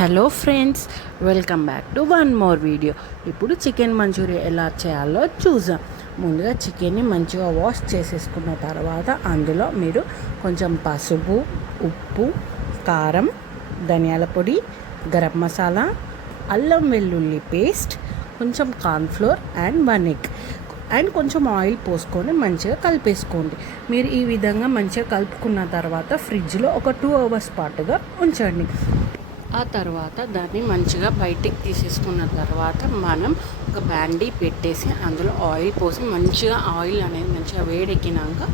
Hello friends, welcome back to one more video. ఇప్పుడు chicken Manchuria ఎలా చేయాలో చూసాం. ముందుగా చికెన్ని మంచిగా వాష్ చేసేసుకున్న తర్వాత అందులో మీరు కొంచెం పసుపు, ఉప్పు, కారం, ధనియాల పొడి, గరం మసాలా, అల్లం వెల్లుల్లి పేస్ట్, కొంచెం కార్న్ఫ్లోర్ అండ్ 1 ఎగ్ అండ్ కొంచెం ఆయిల్ పోసుకొని మంచిగా కలిపేసుకోండి. మీరు ఈ విధంగా మంచిగా కలుపుకున్న తర్వాత ఫ్రిడ్జ్లో ఒక 2 అవర్స్ పాటుగా ఉంచండి. ఆ తర్వాత దాన్ని మంచిగా బయటికి తీసేసుకున్న తర్వాత మనం ఒక బ్యాండీ పెట్టేసి అందులో ఆయిల్ పోసి మంచిగా ఆయిల్ అనేది మంచిగా వేడెక్కినాక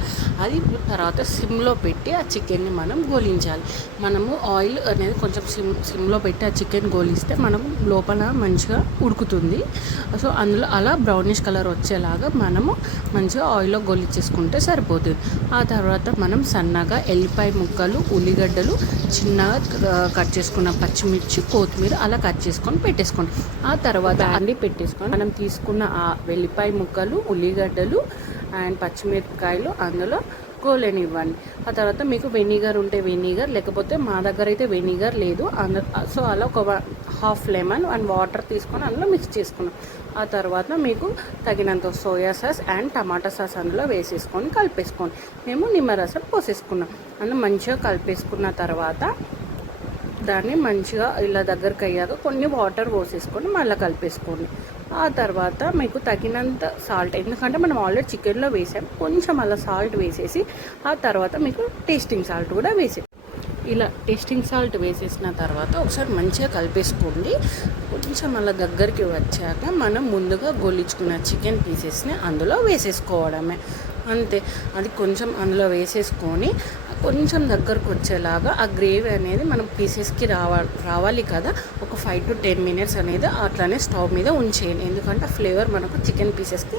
అది తర్వాత సిమ్లో పెట్టి ఆ చికెన్ని మనం గోలించాలి. మనము ఆయిల్ అనేది కొంచెం సిమ్లో పెట్టి ఆ చికెన్ గోలిస్తే మనము లోపల మంచిగా ఉడుకుతుంది. సో అందులో అలా బ్రౌనిష్ కలర్ వచ్చేలాగా మనము మంచిగా ఆయిల్లో గోలించేసుకుంటే సరిపోతుంది. ఆ తర్వాత మనం సన్నగా ఎల్లిపాయ ముక్కలు, ఉల్లిగడ్డలు చిన్నగా కట్ చేసుకున్న పచ్చిమిర్చి, కొత్తిమీర అలా కట్ చేసుకొని పెట్టేసుకోండి. ఆ తర్వాత అన్నీ పెట్టేసుకొని మనం తీసుకున్న ఆ వెల్లిపాయ ముక్కలు, ఉల్లిగడ్డలు అండ్ పచ్చిమిరపకాయలు అందులో గోలనివ్వండి. ఆ తర్వాత మీకు వెనిగర్ ఉంటే వెనిగర్, లేకపోతే మా దగ్గర అయితే వెనిగర్ లేదు. సో అలా ఒక హాఫ్ లెమన్ అండ్ వాటర్ తీసుకొని అందులో మిక్స్ చేసుకున్నాం. ఆ తర్వాత మీకు తగినంత soya sauce and tomato sauce అందులో వేసేసుకొని కలిపేసుకోండి. మేము నిమ్మరసం పోసేసుకున్నాం. అందులో మంచిగా కలిపేసుకున్న తర్వాత దాన్ని మంచిగా ఇలా దగ్గరకు అయ్యాక కొన్ని వాటర్ పోసేసుకొని మళ్ళీ కలిపేసుకోండి. ఆ తర్వాత మీకు తగినంత సాల్ట్, ఎందుకంటే మనం ఆల్రెడీ చికెన్లో వేసాం, కొంచెం అలా సాల్ట్ వేసేసి ఆ తర్వాత మీకు టేస్టింగ్ సాల్ట్ కూడా ఇలా టేస్టింగ్ సాల్ట్ వేసేసిన తర్వాత ఒకసారి మంచిగా కలిపేసుకోండి. కొంచెం అలా దగ్గరికి వచ్చాక మనం ముందుగా గొల్లించుకున్న చికెన్ పీసెస్ని అందులో వేసేసుకోవడమే, అంతే. అది కొంచెం అందులో వేసేసుకొని కొంచెం దగ్గరకు వచ్చేలాగా ఆ గ్రేవీ అనేది మనం పీసెస్కి రావాలి కదా, ఒక 5 to 10 minutes అనేది అట్లానే స్టవ్ మీద ఉంచేయండి. ఎందుకంటే ఫ్లేవర్ మనకు చికెన్ పీసెస్కి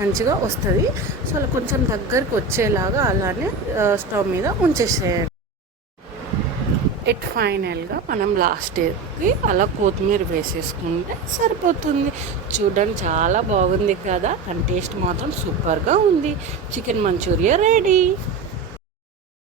మంచిగా వస్తుంది. సో అలా కొంచెం దగ్గరికి వచ్చేలాగా అలానే స్టవ్ మీద ఉంచేసేయండి. ఫైనల్గా మనం లాస్ట్కి అలా కొత్తిమీర వేసేసుకుంటే సరిపోతుంది. చూడడానికి చాలా బాగుంది కదా, అండ్ టేస్ట్ మాత్రం సూపర్గా ఉంది. Chicken Manchuria ready.